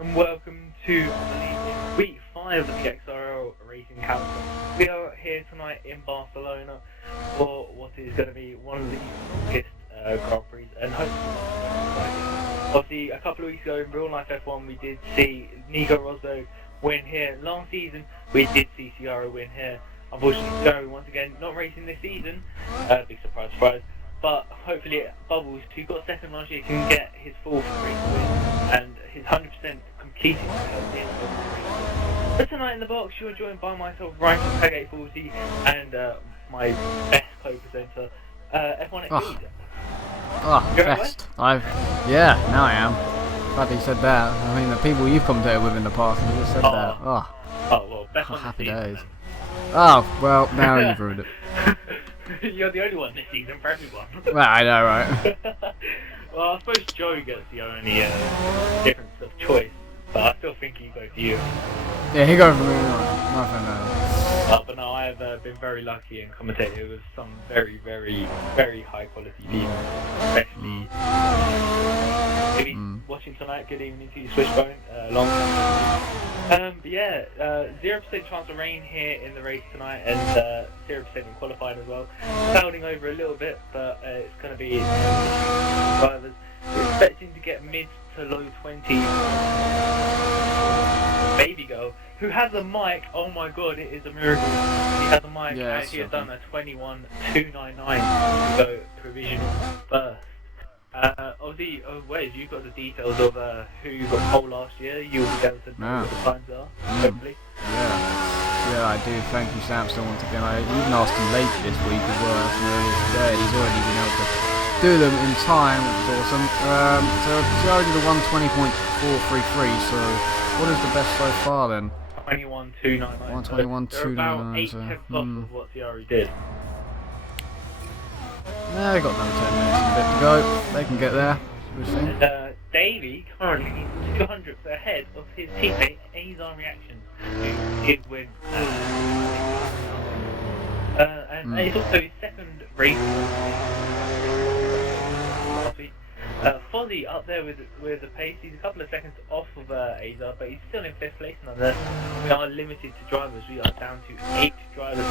and welcome to, I believe, week 5 of the XRL racing calendar. We are here tonight in Barcelona for what is going to be one of the longest Grand Prix, and hopefully, obviously, a couple of weeks ago in real life F1 we did see Nico Rosberg win here. Last season we did see Ciara win here. Unfortunately, Ciara once again not racing this season. Big surprise. But hopefully Bubbles, who got second last year, can get his fourth race win and his 100% completing the But tonight in the box, you're joined by myself, Ryan from Tag 840, and my best co-presenter, F1 Xcite. Best. Yeah, now I am. Glad that you said that. I mean, the people you've commentated with in the past, you just said that. Well, best one happy this season, days. then. Oh, well, now you've ruined it. You're the only one this season for everyone. Well, I know, right? Well, I suppose Joe gets the only difference of choice, but I still think he go for you. Yeah, he goes for me. My friend, But no, I have been very lucky and commentated with some very high quality people, especially maybe watching tonight. Good evening to you, Swishbone. Long time. But yeah, 0% chance of rain here in the race tonight, and 0% in qualifying as well. Clouding over a little bit, but it's going to be drivers. We're expecting to get mid to low 20s. Baby girl, who has a mic. Oh my god, it is a miracle. He has a mic, and he has done a 21.299 to go provisional first. Obviously, Wes, you've got the details of who got pole last year. You'll be able to know what the times are, hopefully. Yeah, I do. Thank you, Samson, once again. I even asked him late this week as well. Today. He's already been able to do them in time, which is awesome. So he's already the 120.433. So what is the best so far then? 21.299. 121.299. They're about 8 tenths off of what Ciara did. Yeah, they got another 10 minutes and a bit to go. They can get there. And Davey currently 200th ahead of his teammate Azar Reaction, who did win. And it's also his second race last week. Fozzie up there with the pace. He's a couple of seconds off of Azar, but he's still in 5th place. Nonetheless, we are limited to drivers. We are down to 8 drivers.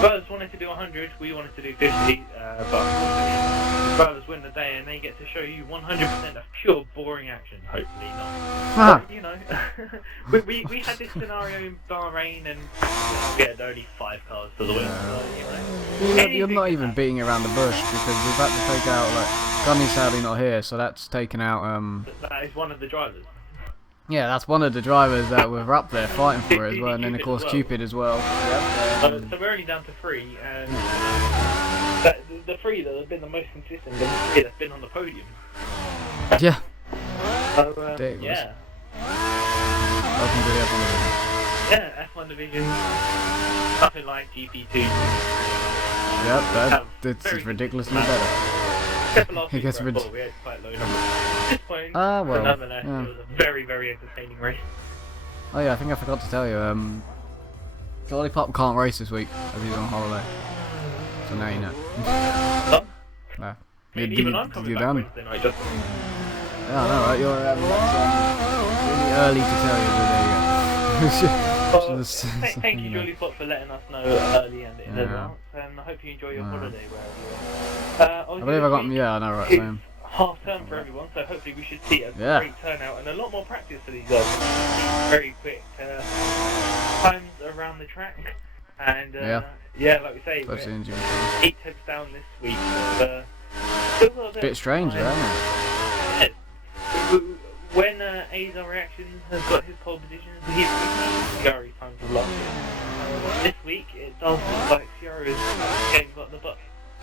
Drivers wanted to do 100, we wanted to do 50, but the drivers win the day and they get to show you 100% of pure boring action. Hopefully not. But, you know, we had this scenario in Bahrain and we had only 5 cars for the win. So, you're not even beating around the bush because we've had to take out, like, Gunny's sadly not here, so that's taken out, That is one of the drivers. Yeah, that's one of the drivers that were up there fighting for it as well, and then of course Cupid as well. Yep. So we're only down to 3, and the 3 that have been the most consistent, and the 3 that's been on the podium. Yeah. So, yeah. Welcome to the F1 division. Yeah, F1 division, nothing like GP2. Yep, it's ridiculously better. Except for last week, we had quite low numbers. At this point, nonetheless, it was a very entertaining race. Oh yeah, I think I forgot to tell you, Lollipop can't race this week as he's on holiday. So now you know. No. Even I'm coming back Wednesday night, just... Yeah, I know, right? You're really early to tell you, but there you go. Well, thank you, Lollipop, for letting us know early and in advance, and I hope you enjoy your holiday wherever you are. I believe I got I know, right, same. Half term for everyone, so hopefully we should see a great turnout and a lot more practice for these guys. Very quick times around the track, and like we say, we're 8 tenths down this week. It's a bit strange, isn't it? When Azar Reaction has got his pole position, he's Ciara's time for last year. This week, it does look like Ciara's got the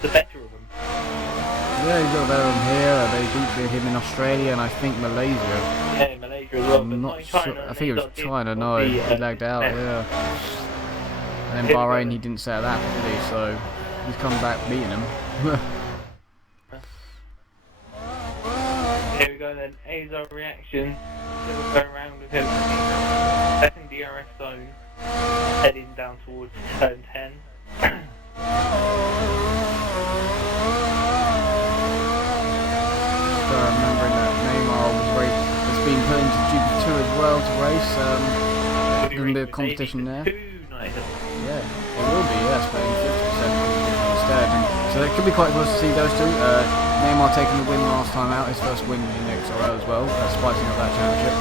better of him. Yeah, he's got better than here. They beat him in Australia and I think Malaysia. Yeah, Malaysia as well. I'm not sure. I think it was China. No, he lagged out. Yeah. And then Bahrain, he didn't set that, did he? So he's come back beating him. Here we go then. Azar Reaction. Still going around with him. Second DRS zone. Heading down towards turn 10. Remembering that Neymar was raced this been put into GP2 as well to race. There's going to be a competition there. Yeah, it will be, yeah, splitting 50% instead. And so it could be quite close to see those two. Neymar taking the win last time out, his first win in XRL as well, spicing up that championship.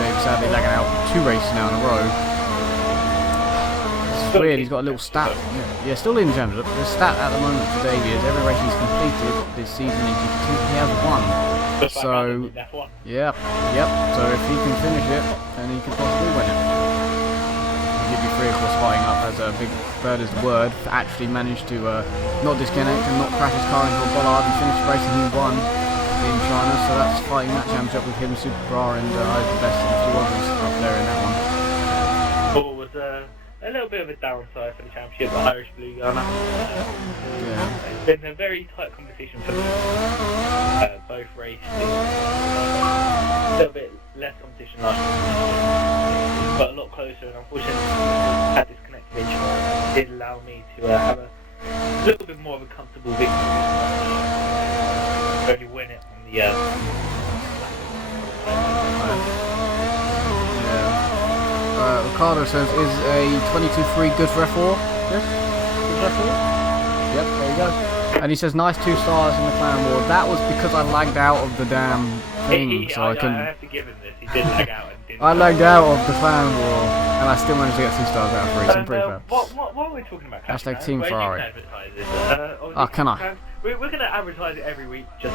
Dave sadly lagging out 2 races now in a row. It's weird, he's got a little stat. Yeah, still leading the championship. The stat at the moment for Davey is every race he's completed this season in GP2, he has won. So, yep. So if he can finish it, then he could possibly win it. He'd be free, of course, fighting up as Big Bird is the word, actually managed to not disconnect and not crash his car into a bollard and finish the race, and he won in China. So that's fighting that championship with him, Super Bra, and I've the best and a few others up there in that one. Paul was a little bit of a downside for the championship, the Irish Blue Gunner. It's been a very tight competition for them. Both races. A little bit less competition last year, but a lot closer, and unfortunately had disconnected each other. It did allow me to have a little bit more of a comfortable victory. Only win it on the Ricardo says, is a 22.3 good for F4? Yes? Good for F4? Yep, there you go. And he says, nice 2 stars in the clan war. That was because I lagged out of the damn thing, so I couldn't... I have to give him this, he did lag out and didn't... I lagged out of the clan war, and I still managed to get 2 stars out of 3, so I'm pretty fair. What are we talking about? Hashtag Team Ferrari. Oh, can I? We're going to advertise it every week, just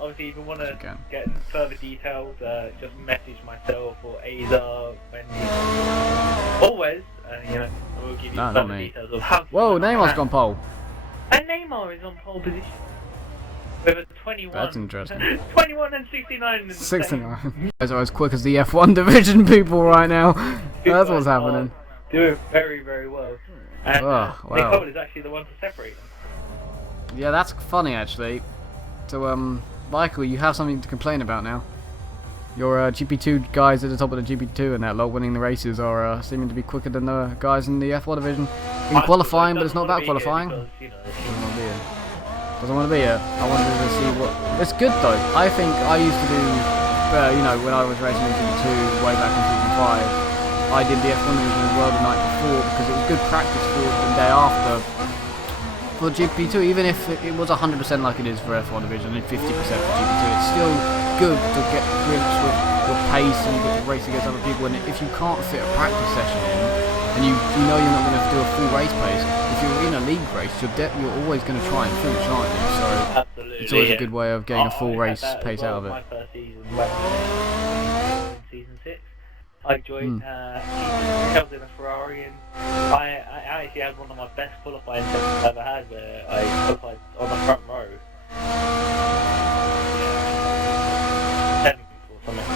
obviously if you want to get further details, just message myself or Aza, Wendy, always, you know, we'll give you further details of how to... Whoa, Neymar's gone pole. And Neymar is on pole position. With a 21. That's interesting. 21 and 69 in the 69. Guys are as quick as the F1 division people right now. That's what's happening. Doing very, very well. And Nicole is actually the one to separate them. Yeah, that's funny actually. So, Michael, you have something to complain about now. Your GP2 guys at the top of the GP2 and that lot winning the races are seeming to be quicker than the guys in the F1 division in qualifying, but it's not about qualifying. Doesn't want to be here. I wanted to see what... It's good though. I think I used to do, you know, when I was racing in GP2 way back in season 5, I did the F1 division as well the night before because it was good practice for the day after. For GP2, even if it was 100% like it is for F1 division and 50% for GP2, it's still good to get grips with your pace and get to race against other people. And if you can't fit a practice session in, and you know you're not going to do a full race pace, if you're in a league race, you're always going to try and finish, aren't you? So it's always a good way of getting a full race pace out of it. My first season, season 6, I joined Chelsea in a Ferrari, and I actually had one of my best qualifying sessions I've ever had, where I qualified on the front row. Or something.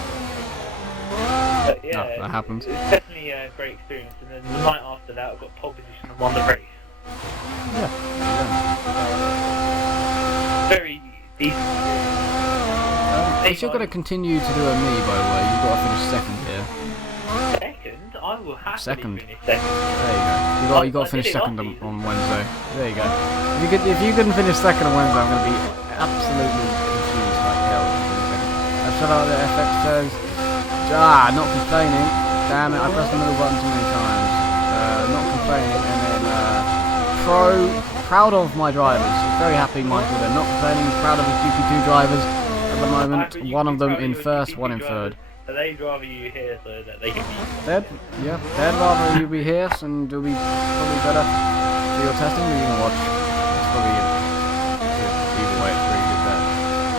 But yeah, that happens. It's definitely a great experience, and then the night after that I got pole position and won the race. Yeah. Very decent. If you're going to continue to do a me, by the way, you've got to finish second here. Second? I will happily finish second. There you go. You got to finish second on Wednesday. There you go. If you couldn't finish second on Wednesday, I'm going to be absolutely confused like hell. Shout out to FX says, not complaining. Damn it, I pressed the middle button too many times. Not complaining, and then proud of my drivers. Very happy, Michael. They're not complaining. He's proud of his GP2 drivers at the moment. One of them in first, one in third. So they'd rather you here so that they can be... They'd rather you be here, and it'll be probably better for your testing, but you can watch. It's probably either way, it's pretty good there.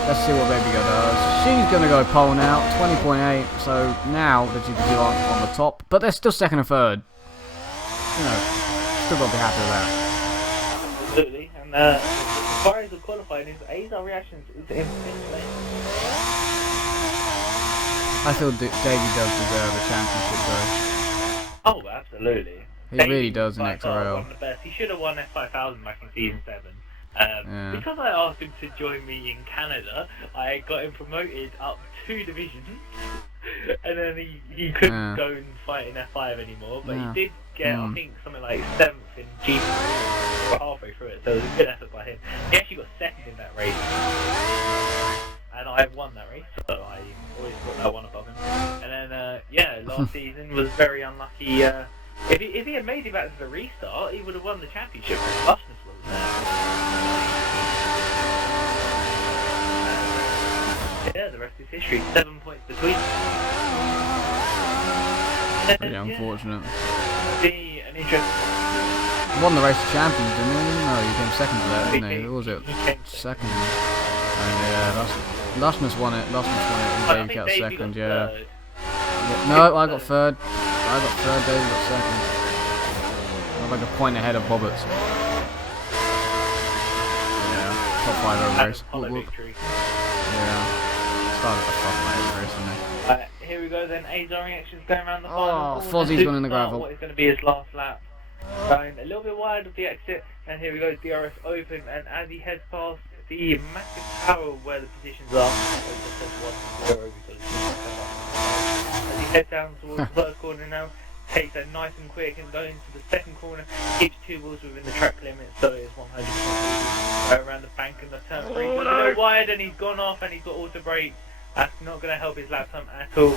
Let's see what Baby Girl does. She's going to go pole now, 20.8, so now the GP2 aren't on the top, but they're still second and third. You know, still got to be happy with that. Absolutely, and as far as the qualifying is, A's reactions is in I feel Davey does deserve a championship though. Oh, absolutely. He really does in XRL. One of the best. He should have won F5000 back in season 7. Because I asked him to join me in Canada, I got him promoted up 2 divisions, and then he couldn't go and fight in F5 anymore, but he did get, I think, something like 7th in G4, or halfway through it, so it was a good effort by him. He actually got 2nd in that race, and I won that race, so I always put that one above him. And then, yeah, last season was very unlucky. If he had made it back to the restart, he would have won the championship. Lushness was there. Yeah, the rest is history. 7 points between them. Pretty unfortunate. Be an interesting. Won the race of champions, didn't he? No, he came second to that, didn't he? What was it? Second. And yeah, Lushness won it. Lushness won it. And Davey got second. Yeah. No, I got third. Davey got second. I'm like a point ahead of Bobbitt's. Yeah, top 5 over race. Yeah. Started the fuck out of the race, didn't he? Here we go then, Azar reactions going around the final. Oh, Fozzie's gone in the gravel. What is going to be his last lap? Going a little bit wide of the exit, and here we go, DRS open, and as he heads past the massive tower where the positions are, as he heads down towards the first corner now, takes that nice and quick and going to the second corner, keeps 2 wheels within the track limit, so it's 100% around the bank and the turn 3. He's a little wide and he's gone off and he's got auto brake. That's not going to help his lap time at all.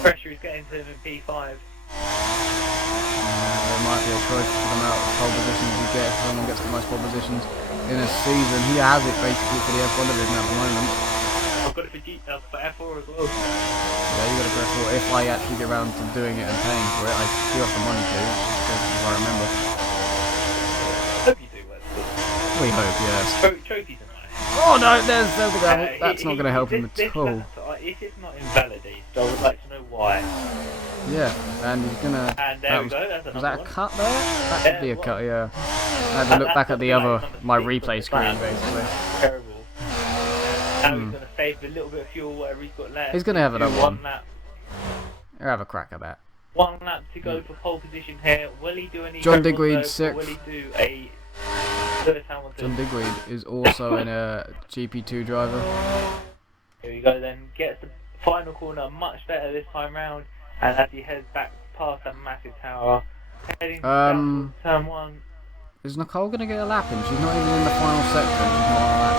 Pressure is getting to him in P5. There might be a choice for them out of pole positions you get if someone gets the most pole positions in a season. He has it basically for the F1 division at the moment. I've got it for F4 as well. Yeah, you got it for F4 if I actually get around to doing it and paying for it. I do have the money to, if I remember. I hope you do, Wesley. We hope, yes. Trophies are nice. Oh no, there's the gravel. That's not going to help him at all. If it's not invalidated, I would like to know why. Yeah, and he's gonna. And there we go. Was that a cut there? That could be a cut, yeah. I had to look back at the other, my replay screen, basically. Terrible. Now he's gonna save a little bit of fuel, whatever he's got left. He's gonna have another one. Lap. He'll have a crack at that. 1 lap to go for pole position here. Will he do any? John Digweed 6th. Will he do a Lewis Hamilton? John Digweed is also in a GP2 driver. Here we go then. Gets the final corner much better this time round. And as he heads back past that massive tower, heading down to turn 1. Is Nicole going to get a lap in? She's not even in the final sector and she's not on a lap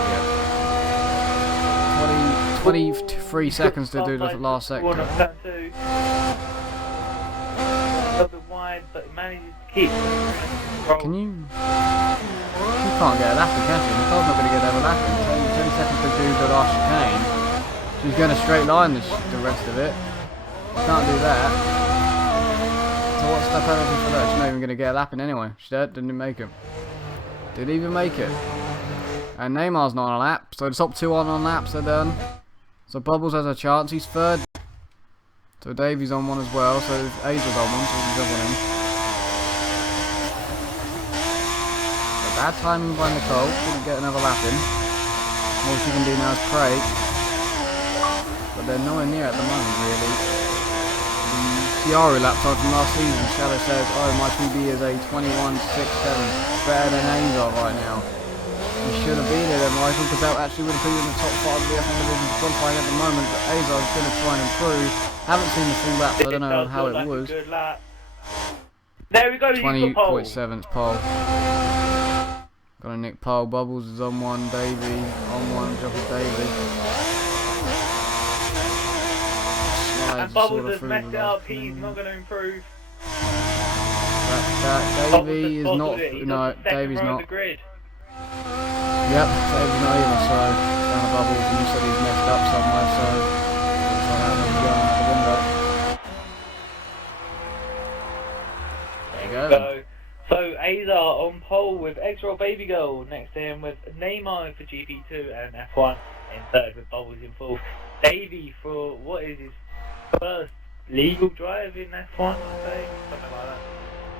yet. 23 seconds to do the last sector. Turn 2. A little bit wide, but he manages to keep. Can you? You can't get a lap in, can she? Nicole's not going to get another lap in. 10 seconds to do the last chicane. She's going to straight line the rest of it. Can't do that. So what's the penalty for that? She's not even going to get a lap in anyway. She didn't make it. Didn't even make it. And Neymar's not on a lap, so the top 2 on laps are done. So Bubbles has a chance, he's 3rd. So Davey's on 1 as well, so Aza's on 1, so he's on him. So bad timing by Nicole, couldn't get another lap in. All she can do now is pray. But they're nowhere near at the moment, really. Chiari lap time from last season, Shadow says, oh, my PB is a 21.67, better than Azar right now. You should have been there, Michael, because that actually would have put you in the top 5 of the F1 division qualifying at the moment, but Azar is going to try and improve. Haven't seen the full lap, so I don't know how it was. There we go, 20.7's pole. Got a Nick pole, Bubbles is on 1, Davey on 1, Jockey Davey. And Bubbles has messed it up, he's not going to improve. Davey is not, no, Davey's not. Yep, Davey's not either, so down to Bubbles, and you said he's messed up somewhere, so looks like that one's going out the window. There you go. So Azar on pole with XRL Baby Girl next to him with Neymar for GP2 and F1 in 3rd with Bubbles in 4th. Davey for what is his first legal drive in F1, I say, something like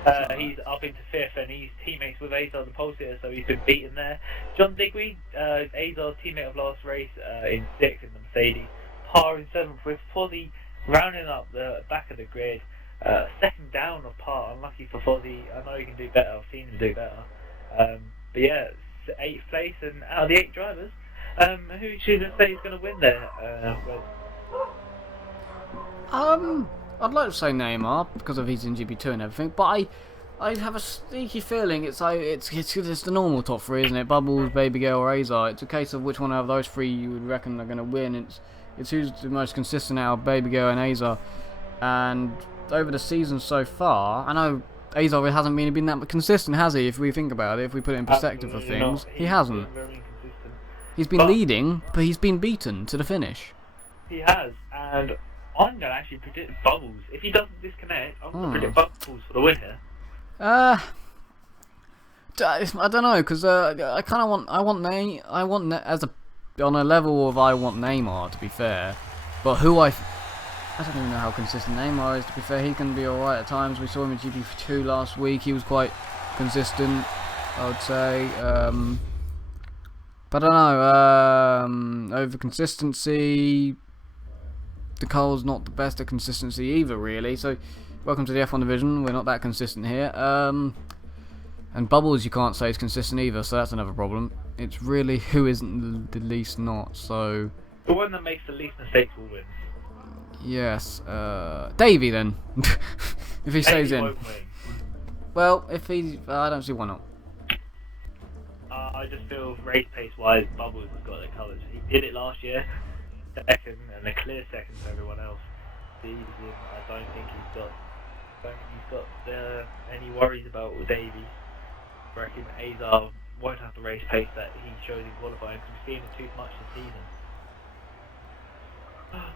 that. He's up into 5th and he's teammates with Azar the pole sitter, so he's been beaten there. John Digweed, Azar's teammate of last race, in 6th in the Mercedes. Par in 7th with Fozzie rounding up the back of the grid. 2nd down of Par, unlucky for Fozzie. I know he can do better, I've seen him do better. But yeah, 8th place, and out of the 8 drivers, who should I say is going to win there? I'd like to say Neymar because of he's in GP2 and everything, but I have a sneaky feeling it's the normal top three, isn't it? Bubbles, Baby Girl, or Azar. It's a case of which one out of those three you would reckon are going to win. It's who's the most consistent out of Baby Girl and Azar. And over the season so far, I know Azar hasn't really been that consistent, has he? If we think about it, if we put it in perspective of things, he hasn't. He's been leading, but he's been beaten to the finish. He has, and I'm going to actually predict Bubbles. If he doesn't disconnect, I'm going to predict Bubbles for the win here. I don't know, because I kind of want on a level of I want Neymar, to be fair, but I don't even know how consistent Neymar is, to be fair. He can be alright at times. We saw him in GP2 last week. He was quite consistent, I would say. But I don't know, over consistency, Nicole's not the best at consistency either, really. So, welcome to the F1 division. We're not that consistent here. And Bubbles, you can't say is consistent either, so that's another problem. It's really who isn't the least not, so... The one that makes the least mistakes will win. Yes, Davey then. If he stays in. Won't win. Well, if he... I don't see why not. I just feel race pace wise, Bubbles has got the colours. He did it last year, second, and a clear second to everyone else. I don't think he's got any worries about Davey. I reckon Azar won't have the race pace that he showed in qualifying because we've seen it too much this season.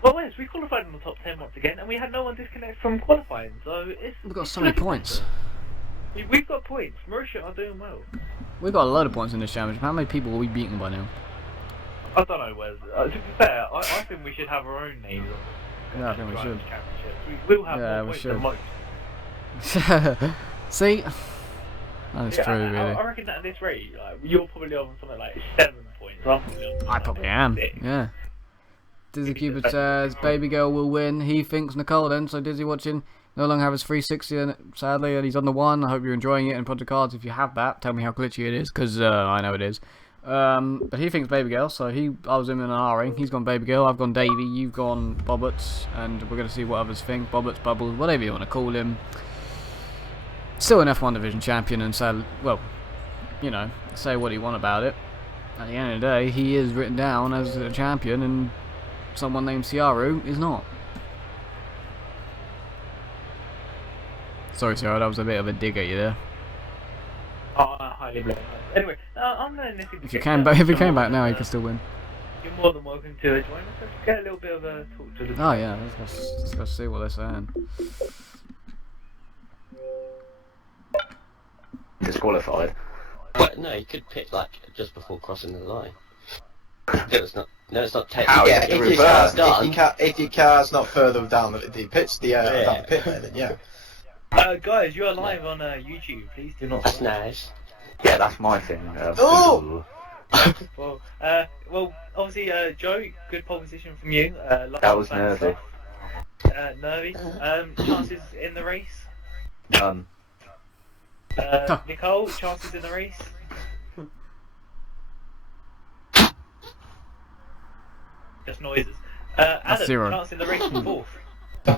Well, yes, we qualified in the top 10 once again, and we had no one disconnect from qualifying, so we've got so many points. We've got points. Mauritius are doing well. We've got a load of points in this championship. How many people will we beaten by now? I don't know, Wes. To be fair, I think we should have our own names. Yeah, I think we should. We'll have more points than most. See? That's true, really. I reckon that at this rate, you're probably on something like 7 points. I probably am. 6. Yeah. Dizzy Cupid says Baby Girl will win. He thinks Nicole then. So Dizzy watching no longer have his 360 sadly, and he's on the 1. I hope you're enjoying it in Project Cards. If you have that, tell me how glitchy it is, because I know it is. But he thinks Baby Girl, so I was in an R-ring. He's gone Baby Girl, I've gone Davey, you've gone Bobbits, and we're going to see what others think. Bobbits, Bubbles, whatever you want to call him. Still an F1 division champion, and so, well, you know, say what you want about it. At the end of the day, he is written down as a champion, and someone named Ciaru is not. Sorry, Ciaru, that was a bit of a dig at you there. Oh, I highly blame him. Anyway, I'm going to... If you came back now, you can still win. You're more than welcome to join us. Let's get a little bit of a talk to the... Oh yeah, let's go see what they're saying. Disqualified. But no, you could pit like just before crossing the line. It's not. No, it's not technically. Yeah, if your car's done. if your car's not further down the pits, down the pit lane, then yeah. Guys, you are live on YouTube. Please do not. That's nice. Yeah, that's my thing. Well, obviously, Joe, good pole position from you. That was nervy. Nervy. Chances in the race. Nicole, chances in the race. Just noises. Adam, 0. chance in the race from 4th.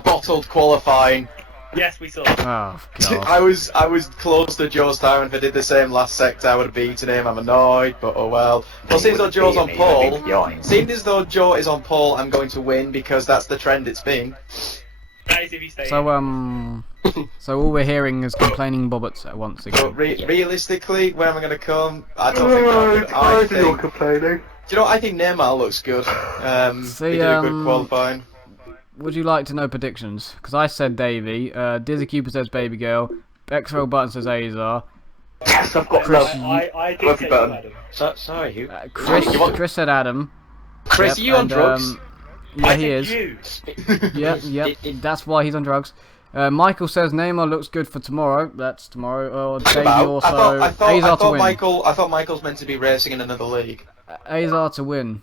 Bottled qualifying. Yes, we saw. Oh god. I was close to Joe's time, and if I did the same last sector, I would have beaten him. I'm annoyed, but oh well. Well, seems as though Joe's on pole. Seems as though Joe is on pole, I'm going to win because that's the trend it's been. That is if you stay. So so all we're hearing is complaining Bobbits once again. But realistically, where am I going to come? I don't think I'm good. I think you're complaining. Do you know what? I think Neymar looks good. See, he did a good qualifying. Would you like to know predictions? Because I said Davey, Dizzy Cooper says Baby Girl, XRL Button says Azar. Yes, I've got Chris. I did say Adam. Sorry, who? Chris said Adam. Chris, Yep, are you on drugs? Yeah, he is. You. Yep. That's why he's on drugs. Michael says Neymar looks good for tomorrow. That's tomorrow. Or Davey also. I Azar to win. I thought Michael's meant to be racing in another league. Azar to win.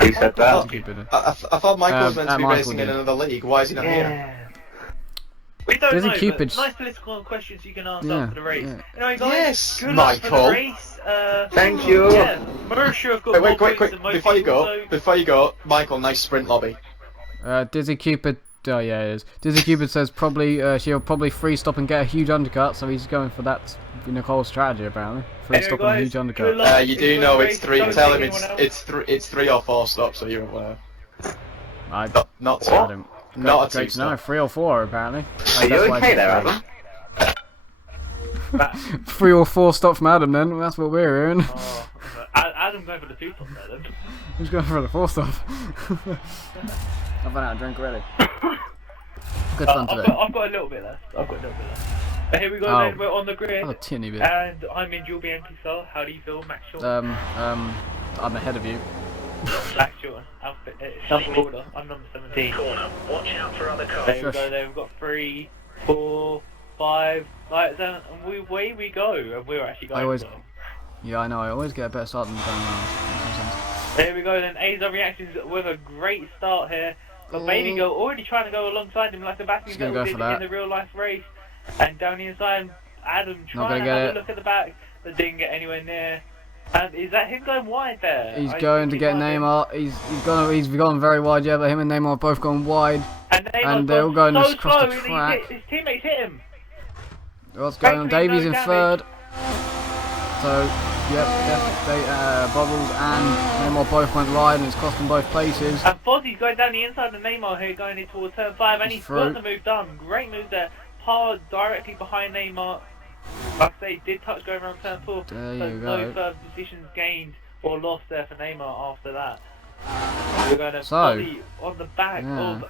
Who said that? I thought Michael was meant to be Michael racing did. in another league. Why is he not here? We don't Dizzy know, Cupid's- but nice political questions you can ask Yeah, after the race. yeah. Anyway, guys, Yes, good luck for Michael. the race. Thank you. Yeah, Mauritia have got Wait, more quick, points than most before you people, go, Michael, nice sprint lobby. Dizzy Cupid Oh yeah, it is. Dizzy Cupid says probably she'll probably free stop and get a huge undercut, so he's going for that Nicole's strategy apparently. Free Anyway, stop and a guys, huge undercut. You do know it's three. Don't Tell take him anyone else. it's 3 or 4 stops, so you're aware. I Not 2. don't. Not a 2 Great to know. stop. 3 or 4 apparently. Are you okay there, Adam? 3 or 4 stops from Adam then. That's what we're hearing. Oh, Adam going for the 2 stop there then. Who's going for the 4 stop? I've run out of drink already. Good fun today. I've got a little bit left. But here we go then, we're on the grid. Oh, a teeny bit. And I'm in dual BMT style. How do you feel, Max Shaw? I'm ahead of you. Max Shaw, outfit, number order. I'm number 17. Watch out for other cars. There we go there, we've got 3, 4, 5, like that, and away we go. And we're actually going well. Yeah, I know, I always get a better start than going around. There we go then, Azar reactions with a great start here. But Baby Girl already trying to go alongside him like Sebastian Vettel did in the real life race. And down the inside, Adam trying to have a look at the back, but didn't get anywhere near. And is that him going wide there? He's going to get Neymar. He's gone very wide, yeah. But him and Neymar have both gone wide, and they're all going across the track. His teammates hit him. What's going on? Davies in third. So, yep, Bubbles and Neymar both went wide, and it's cost them both places. And Fozzie's going down the inside of Neymar here, going in towards turn 5, and he's got the move done. Great move there. Hard directly behind Neymar. Like I say, did touch going around turn 4. There so you no go. further positions gained or lost there for Neymar after that. We're going to Fozzie on the back of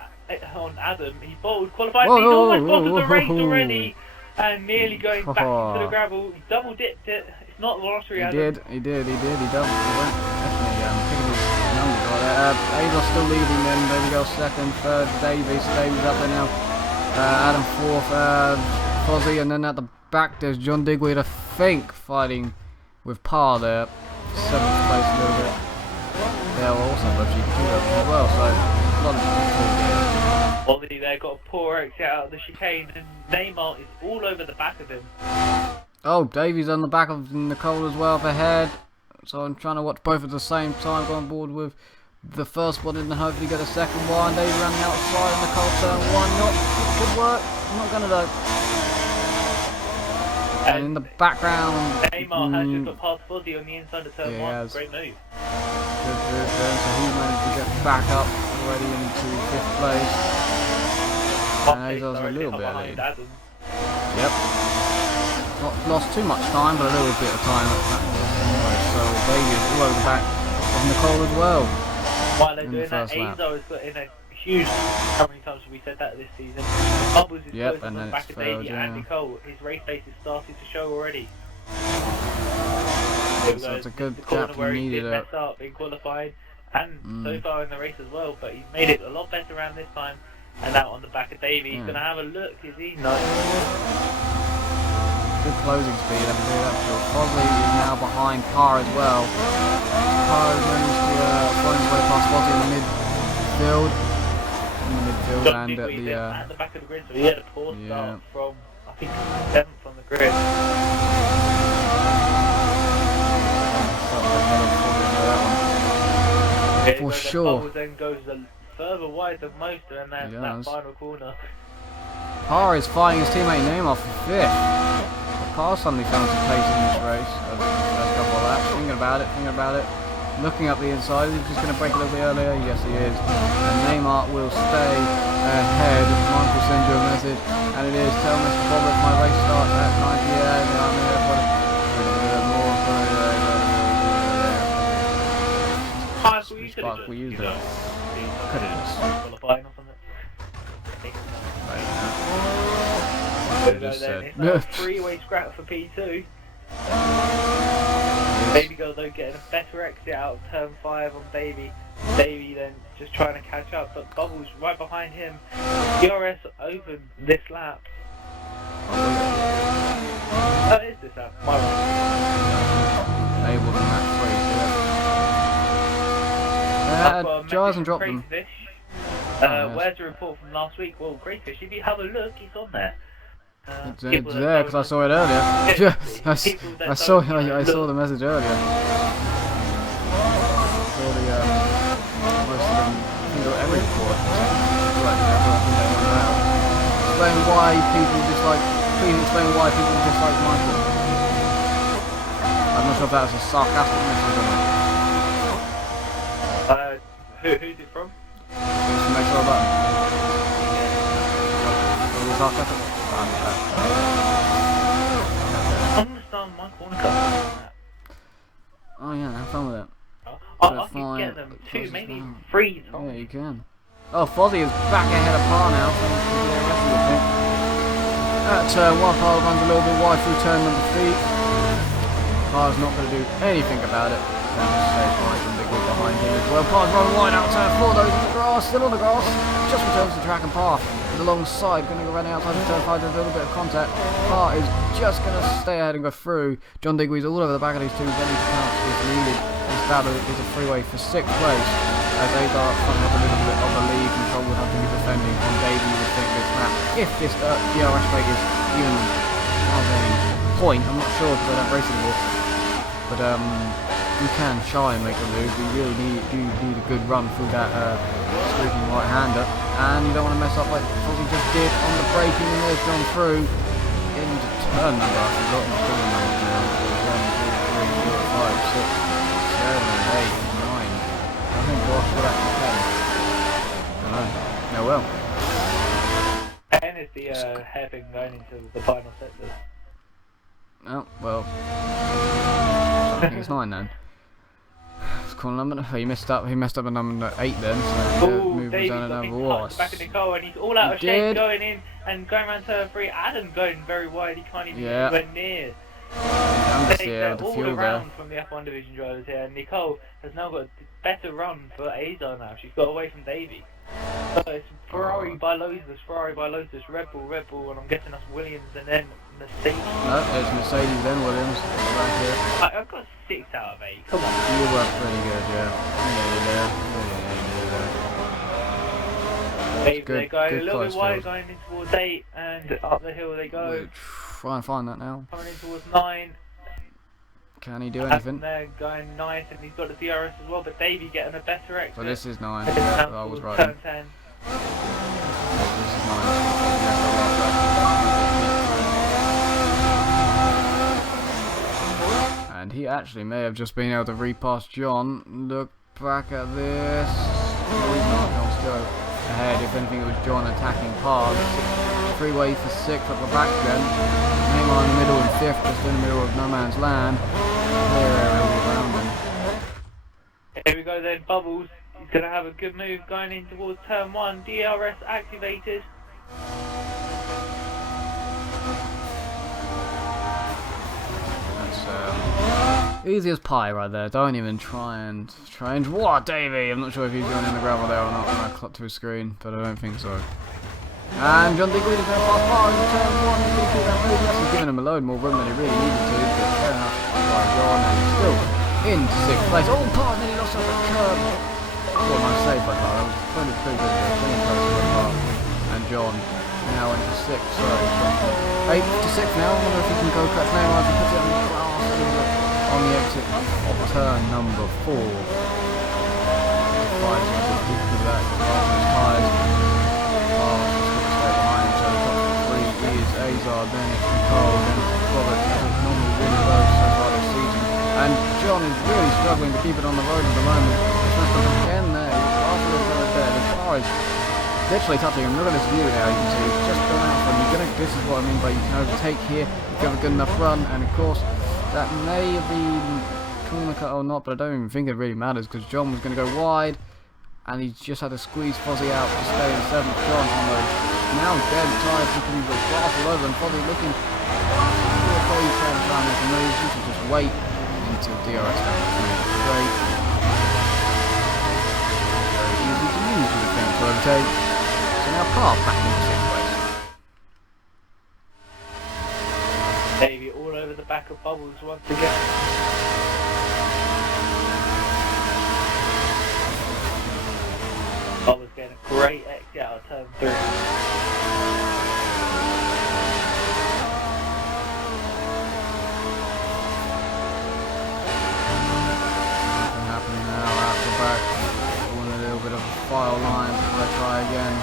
on Adam. He bowled, qualified. He's almost got to the race already. And nearly going back into the gravel. He double dipped it. It's not the lottery, Adam. He did. He doubled. He went definitely picking his numbers right there. Azar's still leading then. Baby Girl second, third, Davies up there now. Adam fourth, Fozzie, and then at the back there's John Digweed, I think, fighting with Par there. 7th place a little bit. Yeah, well, also both GP2 as well, so a lot of Fozzie there got a poor exit out of the chicane, and Neymar is all over the back of him. Oh, Davies on the back of Nicole as well up ahead. So I'm trying to watch both at the same time, go on board with the first one and then hopefully get a second one. Davies running outside and Nicole turn 1. Good work. Not gonna though. And in the background, Neymar has just got past Fozzie on the inside of turn 1. Great move. Good there. So he managed to get back up already into 5th place. And Azar's a little bit lead. Yep. Not lost too much time, but a little bit of time at that anyway. So Davies all over the back of Nicole as well. While they're doing that, Azar has got in a huge. How many times have we said that this season? Bubbles is close on the back of Davey and Nicole. His race pace is starting to show already. So it's a good gap where he needed did mess up in qualifying and so far in the race as well, but he's made it a lot better around this time. And out on the back of Davey, he's going to have a look. Is he? Nice. Good closing speed. I can do that for Fozzie is now behind Par as well. Par has managed to find his way past Fozzie in the midfield. And at the back of the grid, so he had a poor start from, I think, 7th on the grid. For sure. Bubbles then goes further wide than most, and then that final corner. Par is fighting his teammate Neymar for 5th. But Par suddenly found some pace in this race. First couple of laps. Thinking about it. Looking up the inside, is he just going to break a little bit earlier? Yes, he is. And Neymar will stay ahead. Mike will send you a message, and it is, tell Mr. Bobbert my race starts at 90. Spark, we used it. Could have just qualifying or something. It's a three-way scrap for P2. Baby Girl though getting a better exit out of turn 5 on Davey. Davey then just trying to catch up, but Bubbles right behind him. DRS open this lap. Oh, it is this lap. My wrong. Able to match 3. Joe hasn't dropped them. Where's the report from last week? Well, Greyfish, if you have a look, it's on there. It's there because I saw it earlier. I saw the message earlier. Saw the most of them. I think every report. explain why people dislike. Please explain why people dislike Michael. I'm not sure if that's a sarcastic message or not. Who's it from? Just make sure about it. Was it sarcastic? I'm gonna start my corner cut. Oh yeah, have fun with it. I can get them 2, maybe 3 times. Yeah, you can. Oh, Fozzie is back ahead of Par now, thanks to the rest of the thing. At turn 1, Par runs a little bit wide through turn number 3. Par's not going to do anything about it. And just stays right and big one behind him as well. Par's running wide out turn 4, though he's in the grass, still on the grass. Just returns to the track and Par is alongside, going to go running outside of turn 5, there's a little bit of contact. Par is just going to stay ahead and go through. John Digweed's all over the back of these two, ready to pounce if needed. This battle is a freeway for 6th place. As Azar comes up a little bit of the lead, Control would have to be defending on Davey, you would think this map. If this DRS rate is even on a point, I'm not sure because I don't race anymore. But we can try and make a move. We really need a good run through that squeaking right-hander. And you don't want to mess up like Fozzie just did on the braking, and there's gone through into turn number. I've forgotten the turn number now. 1, 2, 3, 4, 5, 6, 7, 8, 9. I think we're off to that 10. I don't know. Oh well. And it's the hairpin going into the final sector. Oh, well. I think it's 9 then. It's corner number. Oh, he messed up at number 8 then, so move was on another was. Back in the car and he's all out of shape going in and going around turn 3. Adam going very wide, he can't even get anywhere near. Yeah, the all fuel around there. from the F1 division drivers here. Nicole has now got a better run for Azar now. She's got away from Davey. So it's Ferrari by Lotus, Red Bull, and I'm guessing that's Williams and then Mercedes. No, it's Mercedes then Williams. Right here. I've got 6 out of 8. Come on. You were pretty good, yeah. They're going a little bit wide, going in towards 8, and up the hill they go. We'll try and find that now. Coming in towards 9. Can he do anything? And they're going nice, and he's got the DRS as well, but Davey getting a better exit. So this is 9, yeah, I was right. Turn 10. This is 9. And he actually may have just been able to repass John. Look back at this. No, he's not. John's still ahead. If anything, it was John attacking Par. Freeway for 6th at the back then. Neymar in the middle and 5th, just in the middle of no man's land. Clear area all around him. Here we go then, Bubbles. He's going to have a good move going in towards turn 1. DRS activated. That's easy as pie right there. Don't even try and what, Davey? I'm not sure if he's going in the gravel there or not when I cut to his screen, but I don't think so. And John Digweed is going to pass Par in turn 1. He's going to do that move. That's giving him a load more room than he really needed to, but fair enough. By John, and he's still into 6th place. Oh, Par nearly lost off the curb. What am I saying by Par? That was pretty good there. 20 close to Par. And John now into 6th. Sorry, 8th to 6th now. I wonder if he can go catch Neymar as he puts it on the grass on the exit of turn number 4. 5 is deep to that. His tyres. Azar, then it's Nicole, then it's Robert, as it's normally really low so far this season. And John is really struggling to keep it on the road at the moment. It's not again there, after the third there, the car is literally touching him. Look at this view now, you can see it's just gone out from you. This is what I mean by you can overtake here, you can have a good enough run, and of course, that may have been corner cut or not, but I don't even think it really matters, because John was going to go wide, and he just had to squeeze Fozzie out to stay in 7th. John on those now dead tired, looking with grass all over, and Fozzie looking before he's trying to make a move. You should just wait until DRS down to 3. Great. Very easy to use with the thing to overtake. So now Par back into 6th place. Davey all over the back of Bubbles once again. Bubbles getting a great exit out of turn 3. Nothing happening now out the back. Pulling a little bit of a file line before I try again.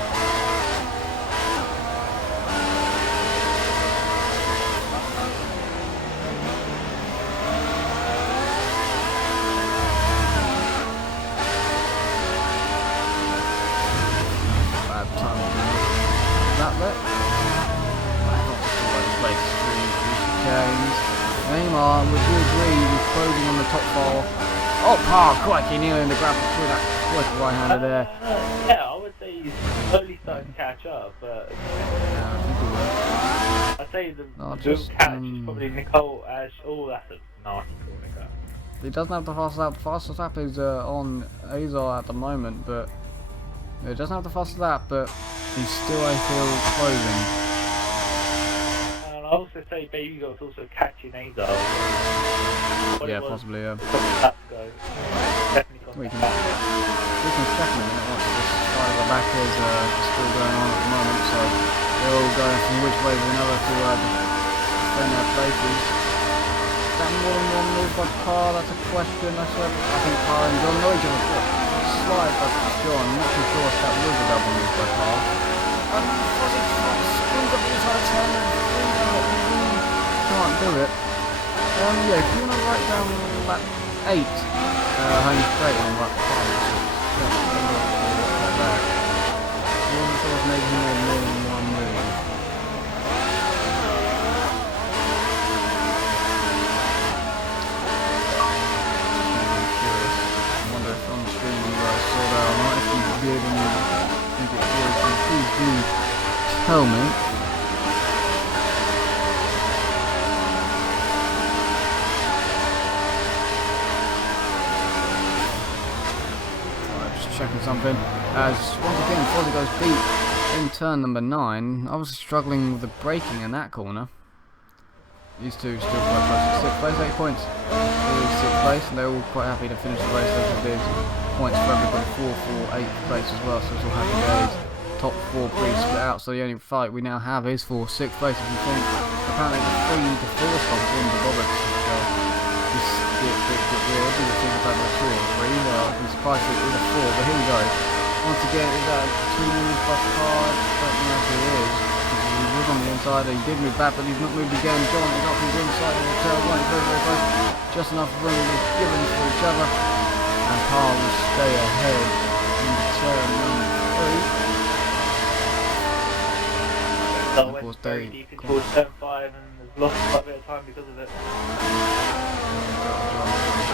let. Place through chicanes. Neymar, would you agree with closing on the top four? Oh, Parr, crikey, nearly in the grab through that quick right-hander there. Yeah, I would say he's slowly starting to catch up, but Yeah, I think he will. I'd say the No, real just, catch is probably Nicole Ash. Oh, that's a nasty corner. He doesn't have the fastest lap. The fastest lap is on Azar at the moment, but he doesn't have the fastest lap, but he's still, I feel, closing. And I also say Baby Girl's also catching Azar. Yeah, possibly, yeah. Definitely We can check in a minute once this side of the back is still going on at the moment, so they're all going from which way to another to defend their places. Is that more than one move by Parr? That's a question. I think Parr and John know each other. Slide by John. I'm not too sure if that was a double move by Parr. Fuzzy screwed up the entire turn and can't do it. Yeah, if you want to write down lap 8, home straight on lap 5, back. You want to sort of maybe he made more than one move. I'm curious. I wonder if on the stream you guys saw that or not. If you did and you think it was, then please do tell me. Checking something as once again Fozzie goes deep in turn number 9. Obviously struggling with the braking in that corner. These two still quite close to 6th place, 8 points to 6th place, and they're all quite happy to finish the race. There's points for everybody, 4 for 8th place as well, so it's all happy days. Top 4 pretty split out, so the only fight we now have is for 6th place. If you think apparently the 3 to 4 spots in the Roberts weird, we think about the 2 or 3, I'm surprised it was a 4, but here we go. Once again, is that a 2 move by Parr? I don't know if it is. He was on the inside, he did move back, but he's not moved again. John is up his inside of the tail line, very, very close. Just enough room is given for each other. And Parr will stay ahead in turn number 3. So went very deep into turn 5 and has lost quite a bit of time because of it.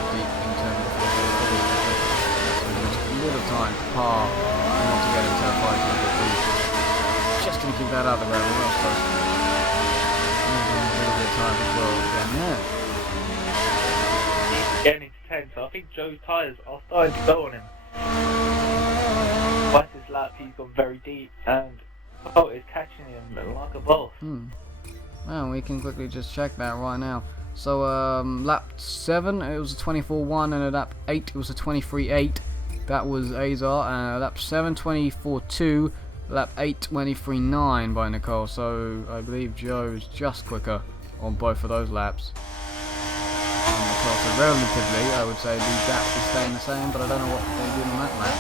Deep in turn 4. A little time to Parr and want to get into a fight a bit deep. Just going to keep that out of the ground, well supposed to. A little bit of time as well again there. He's getting into 10, so I think Joe's tyres are starting to go on him. Twice this lap he's gone very deep and oh, it's catching him like a boss. Well, we can quickly just check that right now. So, lap 7, it was a 24.1, and at lap 8, it was a 23.8. That was Azar. Lap 7, 24.2. Lap 8, 23.9 by Nicole. So, I believe Joe's just quicker on both of those laps. So, relatively, I would say the gap is staying the same, but I don't know what they did on that lap.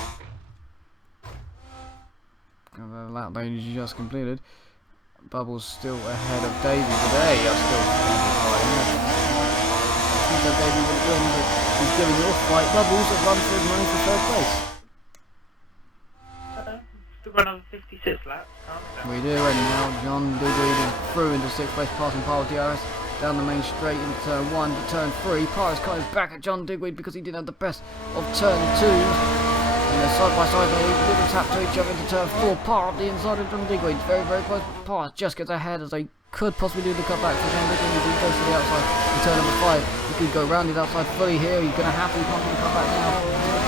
The lap they just completed. Bubbles still ahead of Davey, but they are still fighting. I think Davey will win, but he's giving you a fight. Bubbles have run for his money for 3rd place. Still got another 56 laps, We do, and now John Digweed is through into 6th place, passing Paul DRS down the main straight into turn 1 to turn 3. Paris car is back at John Digweed because he didn't have the best of turn 2. And they're side by side, they little tap to each other into turn 4. Parr up the inside of John Digweed, very, very close. Parr just gets ahead as they could possibly do the cutback for John Digweed. He goes to the outside in turn number 5. He could go round his outside fully here. He's going to have to come to the cutback now.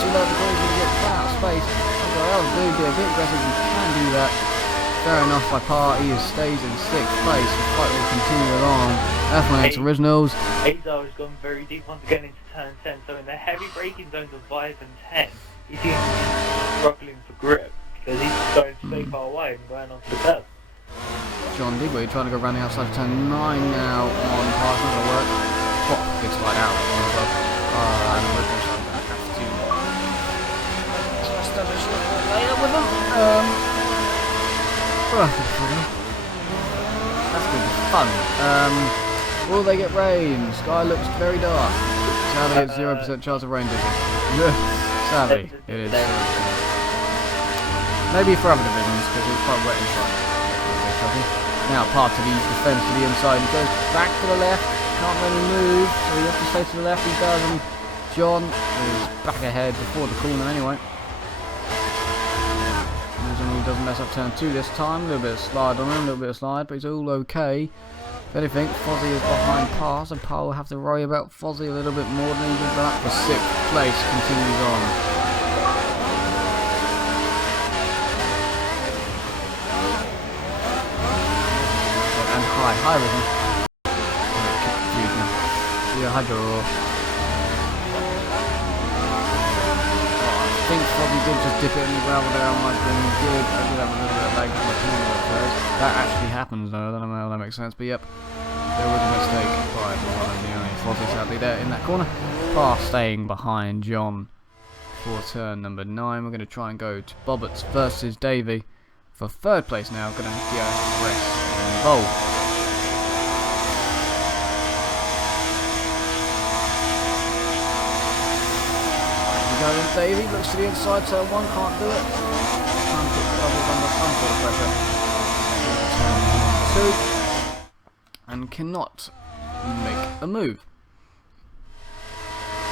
Too low, the ball is going to get out of space. XRL do be a bit aggressive, he can do that. Fair enough by Parr, he stays in 6th place. The fight will continue along. F1X Originals. Azar has gone very deep once again into turn 10, so in the heavy braking zones of 5 and 10, he seems to be struggling for grip because he's going so far away and going onto the curb. John Digweed trying to go around the outside of turn 9 now on Parr's not going to work. Pop gets right out. And the Originals are going to have to just establish a little bit later with them. That's going to be fun. Will they get rain? Sky looks very dark. Sadly, it's 0% chance of rain, does it? Sadly, it is. Maybe for other divisions, because it's quite wet inside. trouble. Now part to the defence to the inside. He goes back to the left. Can't really move, so he has to stay to the left. He does, and John is back ahead before the corner anyway. He doesn't mess up turn 2 this time. A little bit of slide on him, a little bit of slide, but he's all okay. If anything, Fozzie is behind Parr, so Parr will have to worry about Fozzie a little bit more than he did that. The 6th place continues on. And hi Rhythm. Confused now. Yeah, hi Doro. I think Fozzie did just dip it in the gravel there. I might have been good. I did have a little bit of lag on my corner at first. That actually happens though. I don't know how that makes sense, but yep. There was a mistake by one of the only Fozzie sadly there in that corner. Parr staying behind John for turn number 9. We're going to try and go to Bobbitt versus Davey for 3rd place now. Going to go rest and bowl. Going Davey, looks to the inside, turn 1, can't do it. Can't put doubles under some sort of pressure. Turn 2, and cannot make a move.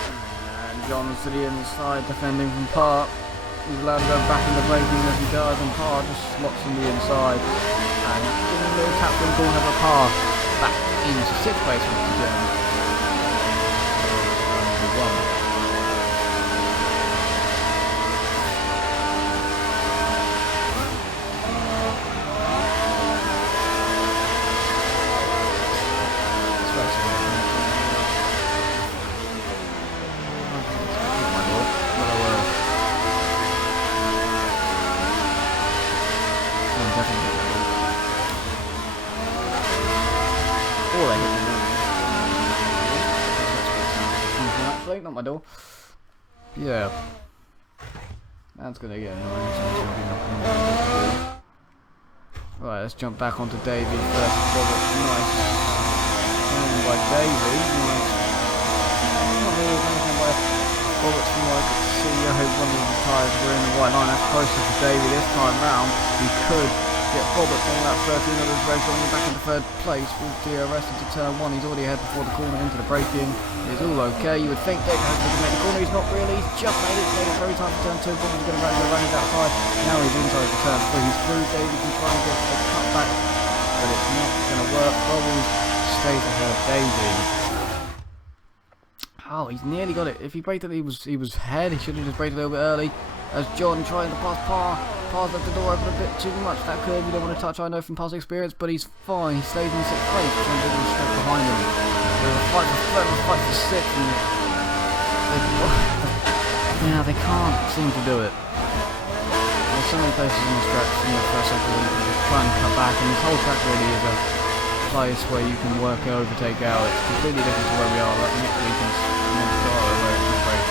And John's to the inside, defending from Parr. He's allowed to go back in the braking as he does, and Parr just slots on the inside. And giving a little tap from corner for Parr. Back into 6th place once again. Not my door. Yeah. That's gonna get annoying. Right, let's jump back onto Davey first. Nice. And by Davey. Nice. Not really anything by Roberts from what I could see. I hope one of the tyres were in the white line. That's closer to Davey this time round. We could get Roberts on that 13 of his race, running back into 3rd place with DRS into turn 1. He's already ahead before the corner into the braking. It's all okay. You would think David hopefully can make the corner. He's not really. He's just made it. Made it very tight for turn 2. Bobby's going to go running outside. Now he's inside for turn 3. He's through. David can try and get a cut back, but it's not going to work. Bobby stays ahead of Davey. Oh, he's nearly got it. If he braked it, he was ahead. He should have just braked a little bit early. As John trying to pass Parr. Parr's left the door open a bit too much. That curve you don't want to touch, I know from past experience, but he's fine. He stays in 6th place. John Biggins straight behind him. There's a fight for 3rd and a fight for 6th. And they can't seem to do it. There's so many places on the track from the first sector where you can just try and cut back, and this whole track really is a place where you can work and overtake out. It's completely different to where we are like next week in Monte-Carlo, where it's not very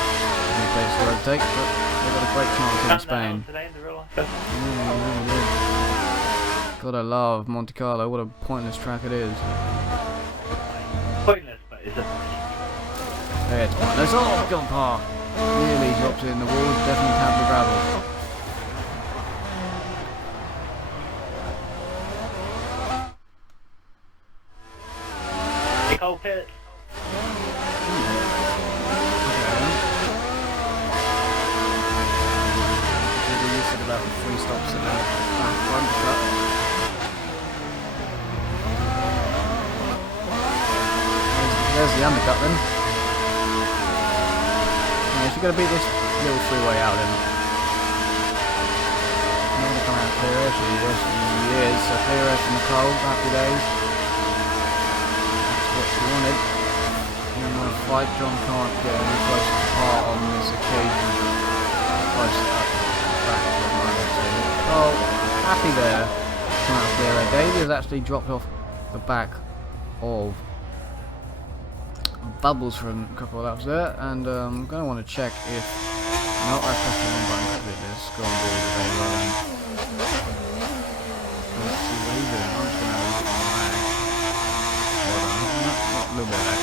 many places to overtake, but they've got a great chance in Spain. Gotta love Monte Carlo, what a pointless track it is. Pointless, but it's a... It's pointless. Oh, gone Parr. Nearly dropped it in the wall, definitely tapped the gravel. Cold pit. You said about the 3 stops at the back front shot. There's the undercut then. Yeah, she's gonna beat this little freeway out then. I'm gonna come out clear air, she is. So clear air from the cold, happy days. What she wanted. In my fight, John can't get any closer to Parr on this occasion. Close up back to the oh, happy there. Come out clear air. Davey has actually dropped off the back of Bubbles from a couple of laps there, and I'm going to want to check if. No, I pressed the wrong button to do this. Go and do the very running. Let's see what he's doing. I'm just going to have a look at my lag. Hold on. Not a little bit of lag.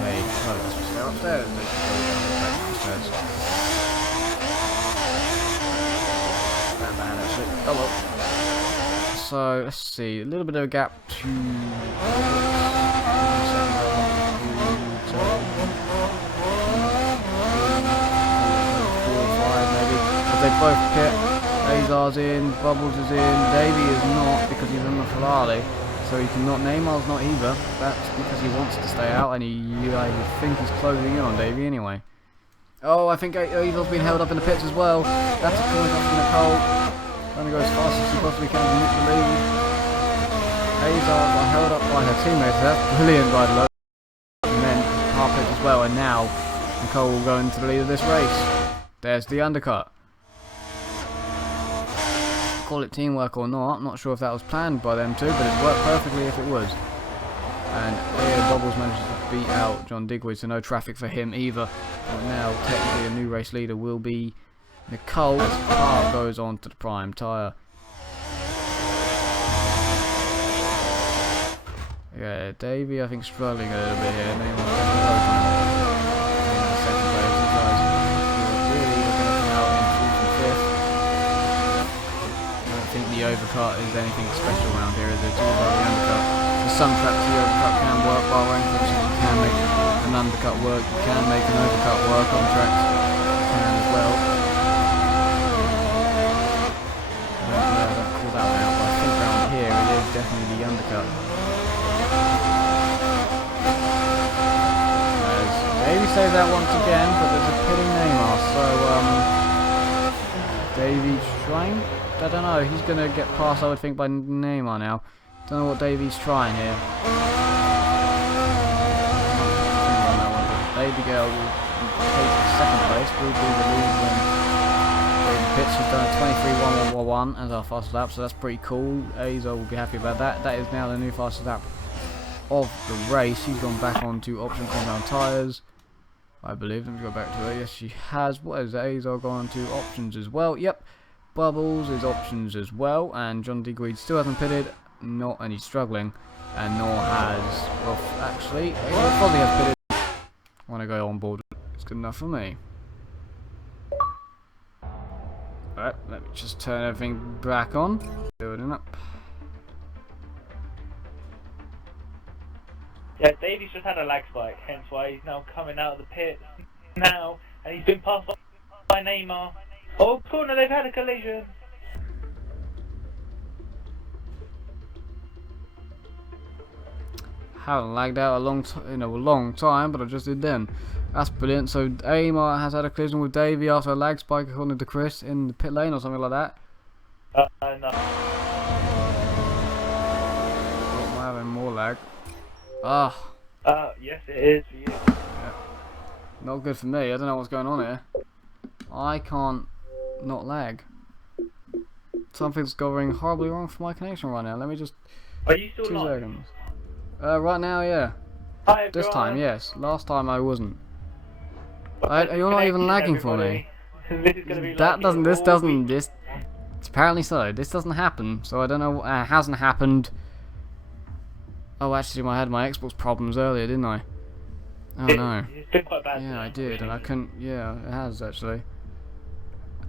Hey, oh, let's just go upstairs. Let's go down upstairs. Not bad actually. Oh well. So let's see, a little bit of a gap to. They both pit. Azar's in, Bubbles is in, Davey is not because he's in the Ferrari. So he cannot. Neymar's not either. That's because he wants to stay out, and I would think he's closing in on Davey anyway. Oh, I think Evil's been held up in the pits as well. That's a point up from Nicole. Trying to go as fast as she possibly can to nick the lead. Azar got held up by her teammates. That's brilliant by the low. And then Harpet as well, and now Nicole will go into the lead of this race. There's the undercut. Call it teamwork or not, not sure if that was planned by them two, but it worked perfectly if it was. And here Bubbles manages to beat out John Digweed, so no traffic for him either. But now technically a new race leader will be Nicole as Park goes on to the prime tyre. Yeah, Davey I think struggling a little bit here. Second place, you guys really looking at him out in 4th and 5th. I don't think the overcut is anything special around here, is it? It's all about the undercut. There's some tracks the overcut can work, while for instance you can make an undercut work, you can make an overcut work on tracks, you can as well. I don't call that one out, but I think around here it is definitely the undercut. Davey saves that once again, but there's a pitting Neymar, so Davey's trying? I don't know, he's going to get passed I would think by Neymar now. Don't know what Davey's trying here. Baby Girl will take second place, will be the lead when David Pitts has done a 23.111 as our fastest lap, so that's pretty cool. Azo will be happy about that. That is now the new fastest lap of the race. She's gone back onto option compound tyres, I believe. Let me go back to her. Yes, she has. What is that? Azo gone to options as well. Yep. Bubbles is options as well, and John Digweed still hasn't pitted, and he's struggling, and nor has, well, actually, Fozzie has pitted. I want to go on board. It's good enough for me. Alright, let me just turn everything back on. Building up. Yeah, Davey's just had a lag spike, hence why he's now coming out of the pits now, and he's been passed by Neymar. Oh, corner, they've had a collision. Haven't lagged out a long time, but I just did then. That's brilliant. So Neymar has had a collision with Davey after a lag spike, according to Chris, in the pit lane or something like that. No. Am I having more lag? Ah. Yes it is for you. Yeah. Not good for me. I don't know what's going on here. I can't not lag. Something's going horribly wrong for my connection right now. Let me just. Are you still 2 live? seconds. Right now, yeah. Hi, This time, yes. Last time I wasn't. Well, You're not even lagging for me. This apparently so. This doesn't happen, so I don't know. Hasn't happened. Oh, actually, I had my Xbox problems earlier, didn't I? Oh no. It's been quite bad. Yeah, I did, and I couldn't. Yeah, it has actually.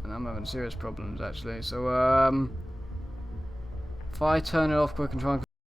And I'm having serious problems actually. So if I turn it off quick and try and